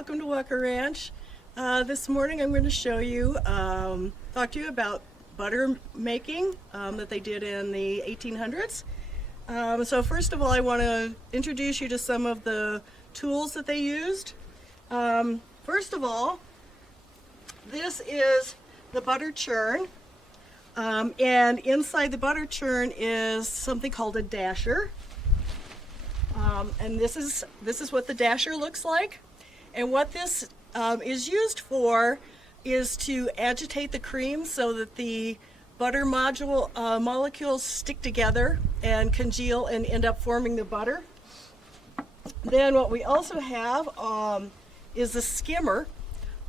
welcome to Walker Ranch. This morning I'm going to show you, talk to you about butter making that they did in the 1800s. So first of all, I want to introduce you to some of the tools that they used. First of all, this is the butter churn, and inside the butter churn is something called a dasher. And this is what the dasher looks like. And what this is used for is to agitate the cream so that the butter molecules stick together and congeal and end up forming the butter. Then what we also have is the skimmer.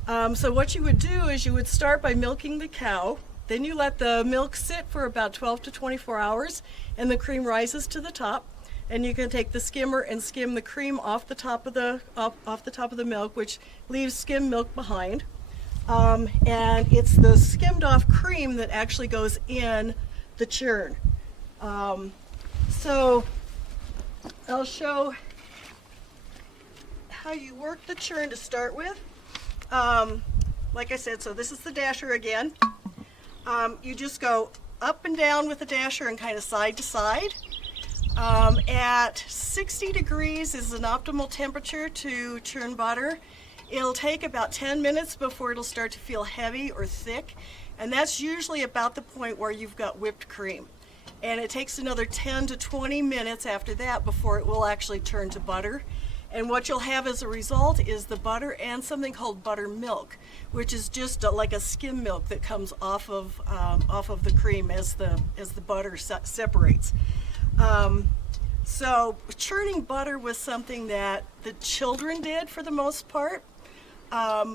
So what you would do is you would start by milking the cow. Then you let the milk sit for about 12 to 24 hours and the cream rises to the top. And you can take the skimmer and skim the cream off the top of the milk, which leaves skim milk behind. And it's the skimmed off cream that actually goes in the churn. So I'll show how you work the churn to start with. Like I said, so this is the dasher again. You just go up and down with the dasher and kind of side to side. At 60 degrees is an optimal temperature to churn butter. It'll take about 10 minutes before it'll start to feel heavy or thick, and that's usually about the point where you've got whipped cream. And it takes another 10 to 20 minutes after that before it will actually turn to butter. And what you'll have as a result is the butter and something called buttermilk, which is just like a skim milk that comes off of the cream as the butter separates. So churning butter was something that the children did for the most part.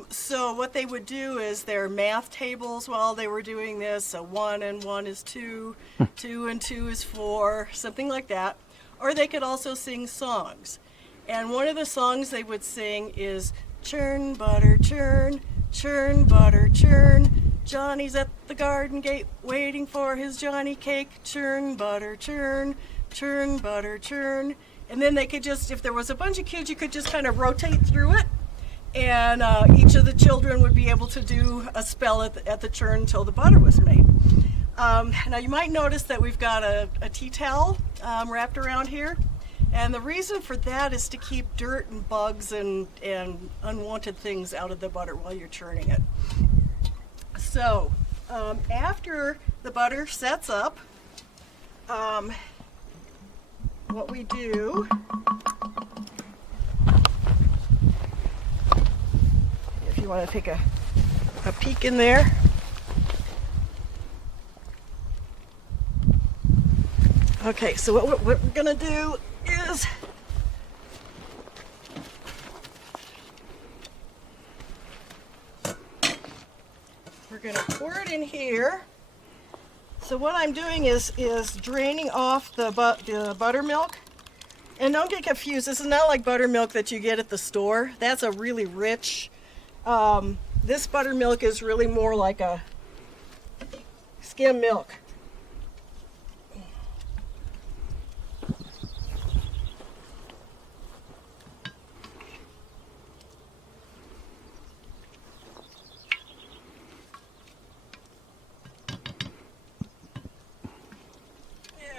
So what they would do is their math tables while they were doing this, so 1 and 1 is 2, 2 and 2 is 4, something like that. Or they could also sing songs. And one of the songs they would sing is churn butter churn, churn butter churn. Johnny's at the garden gate waiting for his Johnny cake. Churn butter churn, churn butter churn. And then they could just, if there was a bunch of kids, you could just kind of rotate through it. And each of the children would be able to do a spell at the churn until the butter was made. Now you might notice that we've got a tea towel wrapped around here. And the reason for that is to keep dirt and bugs and unwanted things out of the butter while you're churning it. So after the butter sets up, what we do, if you want to take a peek in there, okay, so what we're going to do is we're going to pour it in here. So what I'm doing is draining off the buttermilk. And don't get confused, this is not like buttermilk that you get at the store. That's a really rich, this buttermilk is really more like a skim milk.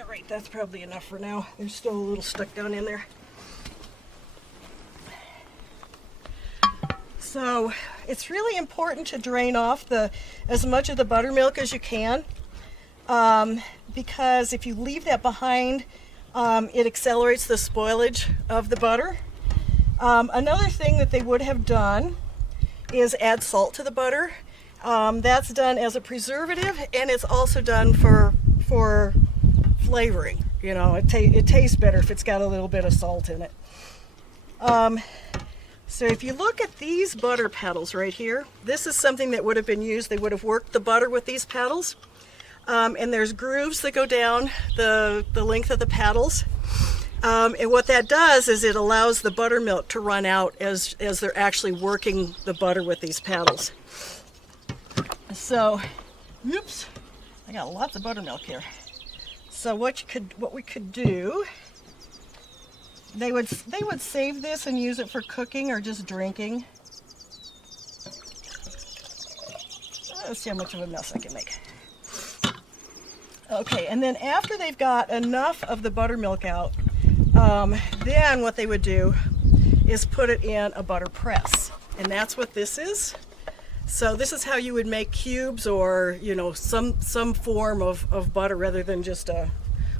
Right, that's probably enough for now. There's still a little stuck down in there. So it's really important to drain off as much of the buttermilk as you can, because if you leave that behind, it accelerates the spoilage of the butter. Another thing that they would have done is add salt to the butter. That's done as a preservative, and it's also done for flavoring. You know, it tastes better if it's got a little bit of salt in it. So if you look at these butter paddles right here, this is something that would have been used. They would have worked the butter with these paddles. And there's grooves that go down the length of the paddles. And what that does is it allows the buttermilk to run out as they're actually working the butter with these paddles. So, oops, I got lots of buttermilk here. So what we could do, they would save this and use it for cooking or just drinking. Let's see how much of a mess I can make. Okay, and then after they've got enough of the buttermilk out, then what they would do is put it in a butter press. And that's what this is. So this is how you would make cubes or, you know, some form of butter rather than just a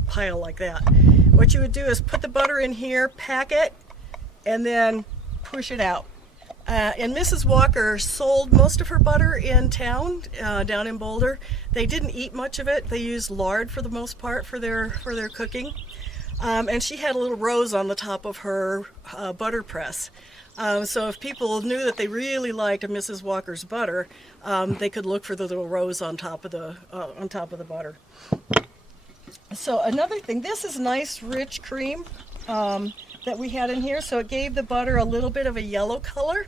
pile like that. What you would do is put the butter in here, pack it, and then push it out. And Mrs. Walker sold most of her butter in town, down in Boulder. They didn't eat much of it. They used lard for the most part for their cooking. And she had a little rose on the top of her butter press. So if people knew that they really liked Mrs. Walker's butter, they could look for the little rose on top of the butter. So another thing, this is nice rich cream that we had in here. So it gave the butter a little bit of a yellow color.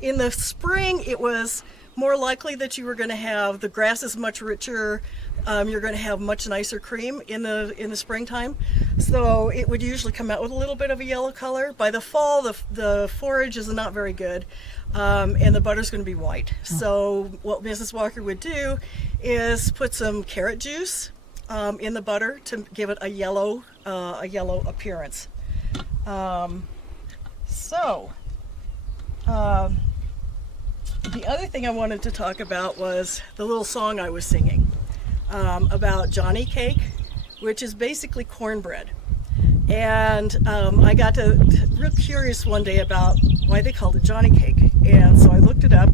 In the spring, it was more likely that you were going to have, the grass is much richer, you're going to have much nicer cream in the springtime. So it would usually come out with a little bit of a yellow color. By the fall, the forage is not very good, and the butter's going to be white. So what Mrs. Walker would do is put some carrot juice in the butter to give it a yellow appearance. The other thing I wanted to talk about was the little song I was singing about Johnny cake, which is basically cornbread. And I got real curious one day about why they called it Johnny cake. And so I looked it up,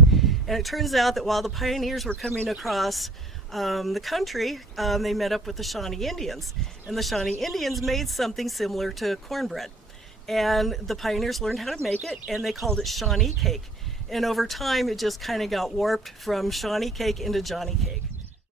and it turns out that while the pioneers were coming across the country, they met up with the Shawnee Indians. And the Shawnee Indians made something similar to cornbread. And the pioneers learned how to make it, and they called it Shawnee cake. And over time, it just kind of got warped from Shawnee cake into Johnny cake.